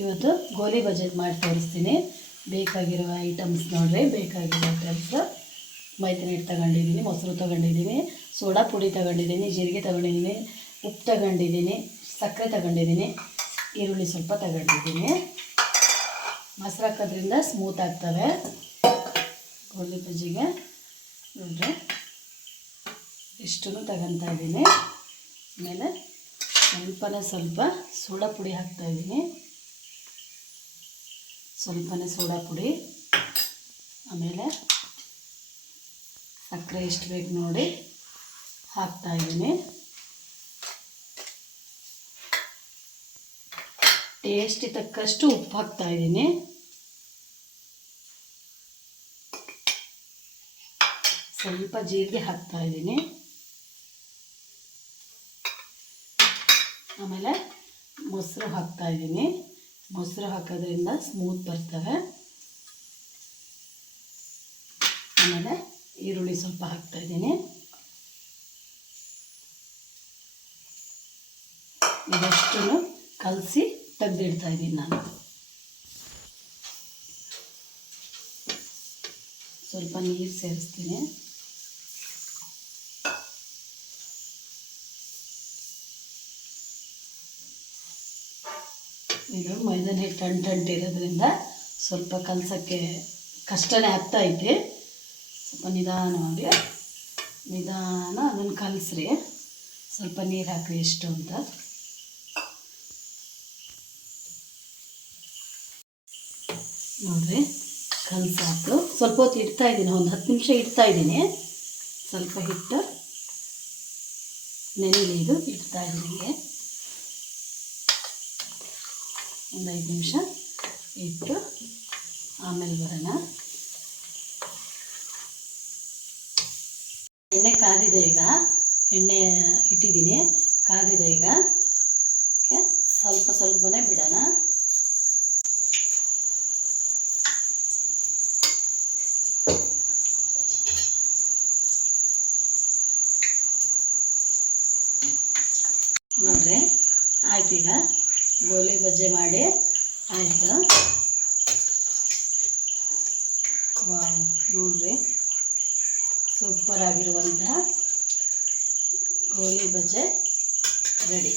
ಇವತ್ತು ಗೋಲಿ ಬಜೆ ಮಾಡಿ ತೋರಿಸ್ತೀನಿ. ಬೇಕಾಗಿರುವ ಐಟಮ್ಸ್ ನೋಡ್ರಿ. ಬೇಕಾಗಿರೋ ಐಟಮ್ಸ್ ಮೈದಾ ಹಿಟ್ಟು ತಗೊಂಡಿದ್ದೀನಿ, ಮೊಸರು ತಗೊಂಡಿದ್ದೀನಿ, ಸೋಡಾ ಪುಡಿ ತಗೊಂಡಿದ್ದೀನಿ, ಜೀರಿಗೆ ತಗೊಂಡಿದ್ದೀನಿ, ಉಪ್ಪು ತಗೊಂಡಿದ್ದೀನಿ, ಸಕ್ಕರೆ ತಗೊಂಡಿದ್ದೀನಿ, ಈರುಳ್ಳಿ ಸ್ವಲ್ಪ ತಗೊಂಡಿದ್ದೀನಿ. ಮೊಸರು ಹಾಕೋದ್ರಿಂದ ಸ್ಮೂತ್ ಆಗ್ತವೆ ಗೋಲಿ ಬಜ್ಜಿಗೆ. ನೋಡ್ರಿ ಇಷ್ಟನ್ನು ತಗೊತಾ ಇದ್ದೀನಿ. ಆಮೇಲೆ ಸ್ವಲ್ಪ ಸೋಡಾ ಪುಡಿ ಹಾಕ್ತಾಯಿದ್ದೀನಿ, ಸ್ವಲ್ಪನೇ ಸೋಡಾ ಪುಡಿ. ಆಮೇಲೆ ಸಕ್ಕರೆ ಎಷ್ಟು ಬೇಕು ನೋಡಿ ಹಾಕ್ತಾಯಿದ್ದೀನಿ. ಟೇಸ್ಟಿಗೆ ತಕ್ಕಷ್ಟು ಉಪ್ಪು ಹಾಕ್ತಾಯಿದ್ದೀನಿ. ಸ್ವಲ್ಪ ಜೀರಿಗೆ ಹಾಕ್ತಾಯಿದ್ದೀನಿ. ಆಮೇಲೆ ಮೊಸರು ಹಾಕ್ತಾಯಿದ್ದೀನಿ. ಮೊಸರು ಹಾಕೋದ್ರಿಂದ ಸ್ಮೂತ್ ಬರ್ತವೆ. ಆಮೇಲೆ ಈರುಳ್ಳಿ ಸ್ವಲ್ಪ ಹಾಕ್ತಾಯಿದ್ದೀನಿ. ಇದಷ್ಟು ಕಲಸಿ ತೆಗೆದಿಡ್ತಾಯಿದ್ದೀನಿ ನಾನು. ಸ್ವಲ್ಪ ನೀರು ಸೇರಿಸ್ತೀನಿ. ಇದು ಮೈದಾ ಹಿಟ್ಟು ಅಂಟಿರೋದ್ರಿಂದ ಸ್ವಲ್ಪ ಕಲಸೋಕ್ಕೆ ಕಷ್ಟನೇ ಆಗ್ತಾಯಿದೆ. ಸ್ವಲ್ಪ ನಿಧಾನವಾಗಿ ಅದನ್ನು ಕಲಸ್ರಿ. ಸ್ವಲ್ಪ ನೀರು ಹಾಕಿ ಎಷ್ಟು ಅಂತ. ನೋಡಿರಿ ಕಲಸಾಕು. ಸ್ವಲ್ಪ ಹೊತ್ತು ಇಡ್ತಾಯಿದ್ದೀನಿ, ಒಂದು 10 ನಿಮಿಷ ಇಡ್ತಾಯಿದ್ದೀನಿ. ಸ್ವಲ್ಪ ಹಿಟ್ಟು ನೆನೆಲಿ ಇದು ಇಡ್ತಾಯಿದ್ದೀನಿ. ಹಿಂಗೆ ಒಂದು 5 ನಿಮಿಷ ಇಟ್ಟು ಆಮೇಲೆ ಬರೋಣ. ಎಣ್ಣೆ ಕಾದಿದೆ ಈಗ. ಎಣ್ಣೆ ಇಟ್ಟಿದ್ದೀನಿ, ಕಾದಿದೆ ಈಗ. ಸ್ವಲ್ಪನೇ ಬಿಡೋಣ. ನೋಡ್ರಿ ಆಯ್ತು. ಈಗ ಗೋಲಿ ಬಜ್ಜೆ ಮಾಡಿ ಆಯಿತು. ವಾವ್, ನೋಡ್ರಿ ಸೂಪರ್ ಆಗಿರುವಂತಹ ಗೋಲಿ ಬಜ್ಜೆ ರೆಡಿ.